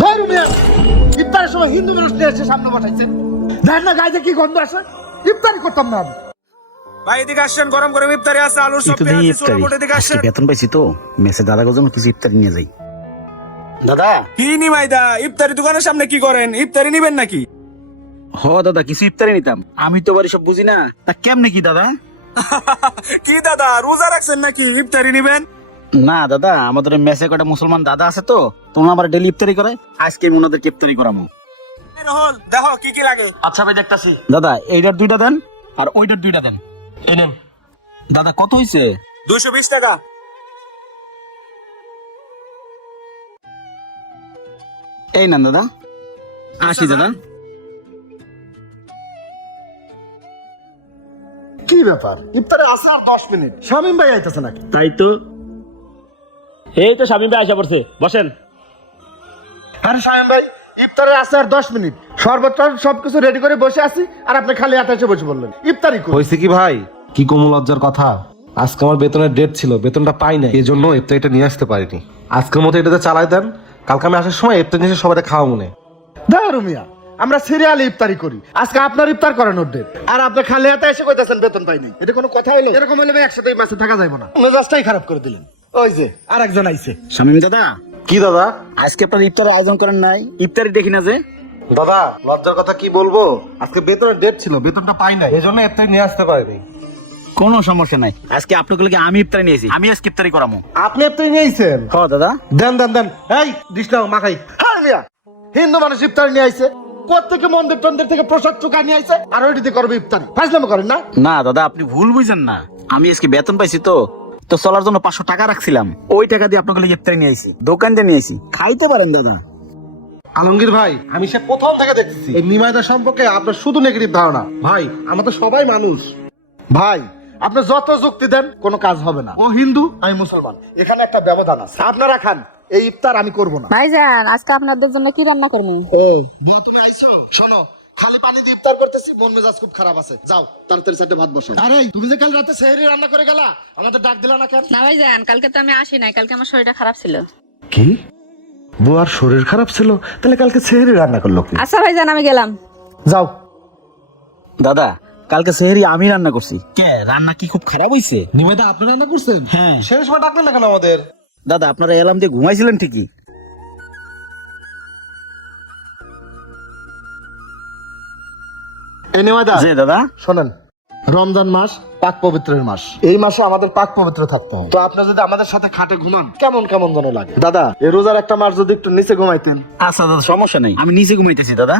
ভাই রুমিয়া ইফতারের সময় হিন্দু মানুষ নিয়ে এসে সামনে বসাইছেন, দেখেন না গায়ে কি গন্ধ আসে। ইফতারি করতাম না আমি। ভাই এদিকে আসছেন, গরম গরম ইফতারি আছে, আলুর সব একটু পেঁয়াজ দেখি দিয়ে ছোলা ইফতারি। মোটা এদিকে আজকে আসেন। বেতন পাইছি তো, মেসে দাদার জন্য কিছু ইফতারি নিয়ে যাই। দাদা। কি নিমাইদা, ইফতারি দোকানের সামনে কি করেন? ইফতারি নিবেন নাকি? হ দাদা, কিছু ইফতারি নিতাম। আমি তো বাড়ি সব বুঝি না, তা কেমনে কি দাদা? কি দাদা রোজা রাখছেন নাকি ইফতারি নিবেন? না দাদা, আমাদের মেসে কটা মুসলমান দাদা আছে তো, তোমরা আবার ডেলি ইফতারি করে, আজকে আমি ওনাদেরকে ইফতারি করাবো। রহল দেখো কি কি লাগে। আচ্ছা ভাই দেখতাছি। দাদা এইটার 2টা দেন, আর ওইটার 2টা দেন। এই নেন। দাদা কত হয়েছে? 220 টাকা। এই নেন দাদা। 80 দাদা। কি ব্যাপার, ইফতারে আছে আর 10 মিনিট, শামিম ভাই আইতাছে নাকি? তাই তো। এই তো শামিম ভাই আসা পড়ছে, বসেন। আরে শামিম ভাই, ইফতারে আছে আর 10 মিনিট, শরবত সবকিছু রেডি করে বসে আছি, আর আপনি খালি হাতে এসে বসে বললেন ইফতারি করি। হয়েছে কি ভাই, কি কোমল লজ্জার কথা। আজকে আমার বেতনের ডেট ছিল, বেতনটা পাই না, এই জন্য ইফতারিটা নিয়ে আসতে পারিনি। আজকের মতো এটাতে চালাই দেন, কালকে আমি আসার সময় ইফতার নিয়ে সবাই খাওয়া মনে। দাঁড়া মিয়া, আমরা সিরিয়ালে ইফতারি করি, আজকে আপনার ইফতার করানোর ডেট, আর আপনি খালি হাতে এসে কইতাছেন বেতন পাইনি। এটা কোনো কথা হলো? এরকম হলে ভাই একসাথে মাসে থাকা যাবে না, মেজাজটাই খারাপ করে দিলেন। ওই যে আর একজন আইছে। শামিম দাদা, কি দাদা? আজকে আপনার ইফতারের আয়োজন করেন নাই? ইফতারি দেখি না যে। দাদা লজ্জার কথা কি বলবো, আজকে বেতনের ডেট ছিল, বেতনটা পাই না, এই জন্য ইফতারি নিয়ে আসতে পারিনি। কোনো সমস্যা নাই, আজকে আপনাকে আমি ইফতারি নিয়েছি, আমি আজকে ইফতারি করামো। আপনি ইফতারি নিয়েছেন? হ দাদা। দেন দেন দেন, এই দিস নাও মাখাই। হ্যাঁ মিয়া, হিন্দু মানুষ ইফতারি নিয়ে আইছে, প্রত্যেকে মন্দির টন্দির থেকে প্রসাদ চুকা নিয়ে আইছে, আর ওইটিতে করবে ইফতারি। ফাজলামো করেন না? না দাদা, আপনি ভুল বুঝেন না, আমি আজকে বেতন পাইছি তো, তো চলার জন্য 500 টাকা রাখছিলাম, ওই টাকা দিয়ে আপনাকে ইফতারি নিয়ে আইছি, দোকান দিয়ে নিয়ে আইছি, খাইতে পারেন দাদা। আলমগীর ভাই, আমি সে প্রথম থেকে দেখতেছি এই নিমাইদা সম্পর্কে আপনার শুধু নেগেটিভ ধারণা। ভাই আমরা তো সবাই মানুষ। ভাই আপনি যত যুক্তি দেন কোনো কাজ হবে না, ও হিন্দু আমি মুসলমান, এখানে একটা ব্যবধান আছে। আপনারা খান, এই ইফতার আমি করব না। ভাইজান আজকে আপনাদের জন্য কি রান্না করবো? শোনো, খালি পানি দিয়ে ইফতার করতেছি, মন মেজাজ খুব খারাপ আছে। যাও তাড়াতাড়ি চারটে ভাত বসাও। আরে তুমি যে কাল রাতে সেহরি রান্না করে গেলা, আমাদের ডাক দিলা না কেন? না ভাইজান, কালকে তো আমি আসি নাই, কালকে আমার শরীরটা খারাপ ছিল। কি বুয়ার শরীর খারাপ ছিল? তাহলে কালকে সেহরি রান্না করলো কি? আচ্ছা ভাইজান আমি গেলাম। যাও। দাদা কালকে সেহরি আমি রান্না করছি। কে রান্না কি খুব খারাপ হইছে? নিমাইদা আপনি রান্না করছেন? হ্যাঁ। শেষ সময় ডাকলেন না কেন আমাদের? দাদা আপনারা এলাম দিয়ে ঘুমাইছিলেন ঠিকই। এই নেওয়াদা জি দাদা। শোনেন, রমজান মাস পাক পবিত্রের মাস, এই মাসে আমাদের পাক পবিত্র থাকতে হবে। তো আপনি যদি আমাদের সাথে খাটে ঘুমান, কেমন কেমন যেন লাগে। দাদা এই রোজার একটা মাস যদি একটু নিচে ঘুমাইতেন। আচ্ছা দাদা সমস্যা নেই, আমি নিচে ঘুমাইতেছি দাদা।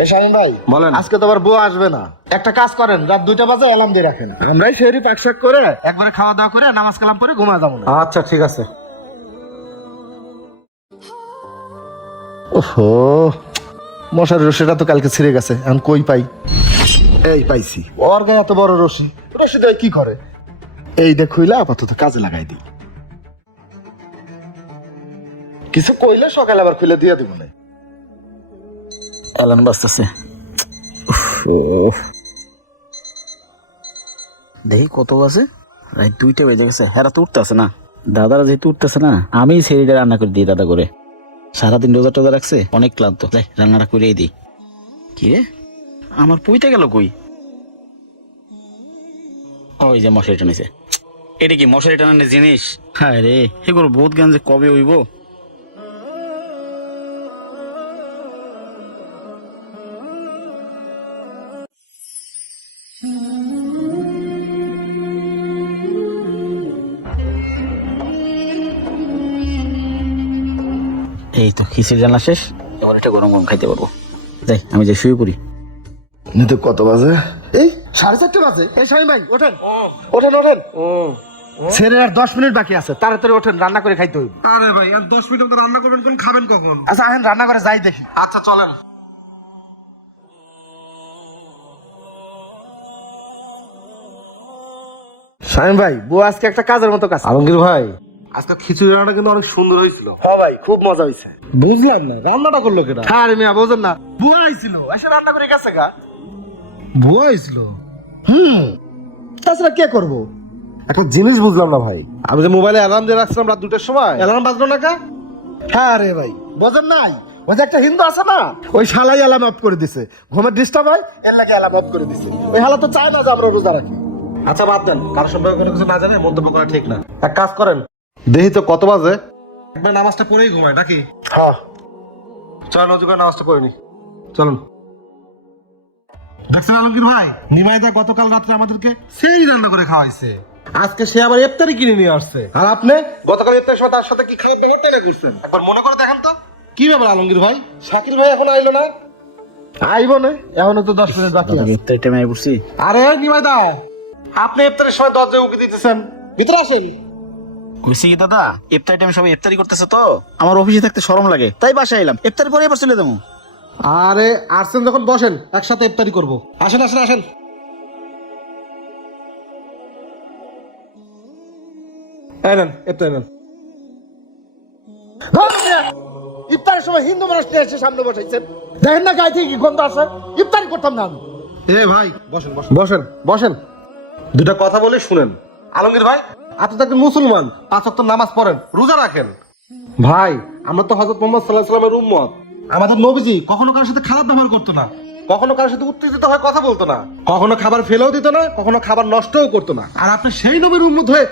এই শাহিন ভাই বলেন। আজকে তো আবার বউ আসবে না, একটা কাজ করেন, রাত 2টা বাজে অ্যালার্ম দিয়ে রাখেন, আমরাই সেহরি পাকশাক করে একবারে খাওয়া দাওয়া করে নামাজ কালাম করে ঘুমা যাবো না। আচ্ছা ঠিক আছে। ওহো, মশার রশিটা তো কালকে ছিঁড়ে গেছে, এখন কই পাই? এই পাইছি, ওর গায়ে এত বড় রশি, রশি দিয়ে কি করে? এই দেখইলা আপাতত কাজে লাগাই দিই, কিছু কইলে সকালে আবার খুলে দিয়ে দিব না। এলান বাজতেছে। দেখি কত বাজে, রাত 2টা বেজে গেছে, হেরা তো উঠতেছে না। দাদারা যেহেতু উঠতেছে না, আমি সেরিটা রান্না করে দিই দাদা করে। সারাদিন রোজা টোজা রাখছে, অনেক ক্লান্ত, যাই রান্নাটা করেই দিই। কি রে, আমার পুইতে গেল কই? ওই যে মশারি টানিছে। এটা কি মশারি টানানোর জিনিস? হ্যাঁ রে, এগুলো বহুত গান যে কবে হইব। এই তো খিচুড়ি রান্না শেষ, এবার এটা গরম গরম খাইতে পারবো। যাই আমি যে শুয়ে পড়ি। নিতে কত বাজে? এই 4:30 বাজে। এই শাহিন ভাই ওঠেন, ওঠেন ওঠেন, ছেড়ে আর 10 মিনিট বাকি আছে, তাড়াতাড়ি ওঠেন, রান্না করে খাইতে হইব। আরে ভাই আর 10 মিনিট মতো রান্না করবেন, কোন খাবেন কখন? আচ্ছা আহেন রান্না করে যাই দেখি। আচ্ছা চলেন। শাহিন ভাই বউ আজকে একটা কাজের মতো কাজ। আলমগীর ভাই আজকে খিচুড়ি রান্নাটা কিন্তু অনেক সুন্দর হয়েছিল। হ্যাঁ ভাই খুব মজা হয়েছে। বুঝলাম না রান্নাটা করলো কেটা? আরে মিয়া বোঝেন না, বুয়া আইছিল, এসে রান্না করে গেছে গা। বুয়া হয়েছিল? তাছাড়া কে করবো? একটা জিনিস বুঝলাম না ভাই, আমি যে মোবাইলে অ্যালার্ম দিয়ে রাখছিলাম রাত 2টার সময়, অ্যালার্ম বাজলো না কা? হ্যাঁ রে ভাই, বোঝেন নাই? ওই যে একটা হিন্দু আছে না, ওই শালাই অ্যালার্ম অফ করে দিছে, ঘুমের ডিস্টার্ব হয় এর লাগে অ্যালার্ম অফ করে দিছে। ওই হালা তো চায় না যে আমরা রোজা রাখি। আচ্ছা বাদ দেন, কারো সম্পর্কে কোনো কিছু না জানে মন্তব্য করা ঠিক না। এক কাজ করেন, দেখি তো কত বাজে, একবার নামাজটা পড়েই ঘুমায় নাকি? হ্যাঁ, চল নজর করে নামাজটা পড়ে নি, চলুন। দেখছেন আলমগীর ভাই, নিমাইদা গতকাল রাত্রে আমাদেরকে সেই রান্না করে খাওয়াইছে, আজকে সে আবার ইফতারি কিনে নিয়ে আসছে। আর আপনি গতকাল ইফতারের সময় তার সাথে কি খারাপ ব্যবহারটা না করছেন? একবার মনে করে দেখেন তো কি ব্যাপার আলমগীর ভাই? শাকিল ভাই এখন আইলো না? আইব না, এখনো তো 10 মিনিট বাকি আছে। ইফতারি টাইমে পড়ছি। আরে নিমাইদা, আপনি ইফতারের সময় দরজায় উকি দিতেছেন, ভিতরে আসেন। কইছি কি দাদা, ইফতারি টাইমে সবাই ইফতারি করতেছে তো আমার অফিসে থাকতে শরম লাগে, তাই বাসায় এলাম। ইফতারি পরে এবার চলে যাবো। আরে আসছেন যখন বসেন, একসাথে ইফতারি করবো। আসেন আসেন আসেন। এই নেন ইফতারি নেন। ইফতারের সময় হিন্দু মানুষ নিয়ে এসে সামনে বসাইছেন, দেখেন না গায়ে থেকে কি গন্ধ আসে? ইফতারি করতাম না আমি। এ ভাই বসেন বসেন বসেন বসেন, দুটা কথা বলে শুনেন। আলমগীর ভাই, আপনি তো একজন মুসলমান, 5 ওয়াক্ত নামাজ পড়েন, রোজা রাখেন। ভাই আমরা তো হযরত মুহাম্মদ সাল্লাল্লাহু আলাইহি ওয়াসাল্লামের উম্মত। আমাদের নবীজি কখনো কারোর সাথে খারাপ ব্যবহার করতো না, কখনো কারোর সাথে উত্তেজিত হয়ে কথা বলতো না, কখনো খাবার ফেলেও দিত না, কখনো খাবার নষ্টও করতো না। আর আপনি সেই নবীর উম্মত হয়ে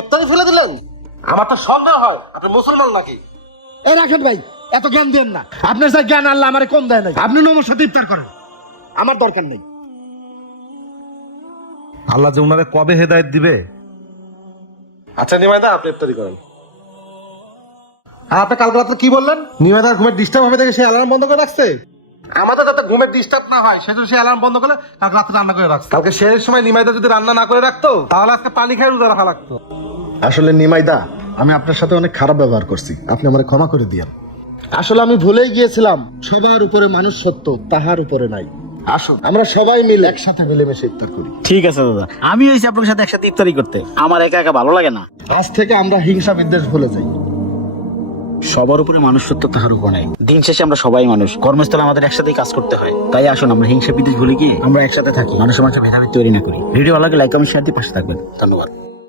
ইফতারি ফেলে দিলেন? আমার তো সন্দেহ হয় আপনি মুসলমান নাকি। এ রাখেন ভাই, এত জ্ঞান দেন না। আপনার যা জ্ঞান আল্লাহ আমারে কম দেয় নাই। আপনি নমর সাথে ইফতার করেন, আমার দরকার নেই। আল্লাহ যে উনারে কবে হেদায়েত দিবে। আচ্ছা নিমাইদা, আপনি ইফতারি করেন। আর আপনি কালকে রাতে কি বললেন? নিমাইদার ঘুমের ডিস্টার্ব হবে দেখে সে অ্যালার্ম বন্ধ করে রাখছে। আমাদের যাতে ঘুমের ডিস্টার্ব না হয় সেজন্য সে অ্যালার্ম বন্ধ করে কালকে রাতে রান্না করে রাখছে। কালকে শেষের সময় নিমাইদা যদি রান্না না করে রাখতো তাহলে আজকে পানি খেয়ে রোজা রাখা লাগতো। আসলে নিমাইদা, আমি আপনার সাথে অনেক খারাপ ব্যবহার করছি, আপনি আমারে ক্ষমা করে দিয়েন। আসলে আমি ভুলেই গিয়েছিলাম, সবার উপরে মানুষ সত্য, তাহার উপরে নাই। আসুন আমরা সবাই মিলে একসাথে মিলেমিশে ইফতার করি। ঠিক আছে দাদা, আমি হয়েছি আপনার সাথে একসাথে ইফতারি করতে, আমার একা একা ভালো লাগে না। আজ থেকে আমরা হিংসা বিদ্বেষ ভুলে যাই। সবার উপরে মানুষ সত্য, তাহার উপর নাই। দিন শেষে আমরা সবাই মানুষ, কর্মস্থলে আমাদের একসাথেই কাজ করতে হয়। তাই আসুন আমরা হিংসা বিদ্বেষ ভুলে গিয়ে আমরা একসাথে থাকি, মানুষের মাঝে ভেদাভেদ তৈরি না করি। ভিডিও ভালো লাগে লাইক কমেন্ট শেয়ার দিয়ে পাশে থাকবেন। ধন্যবাদ।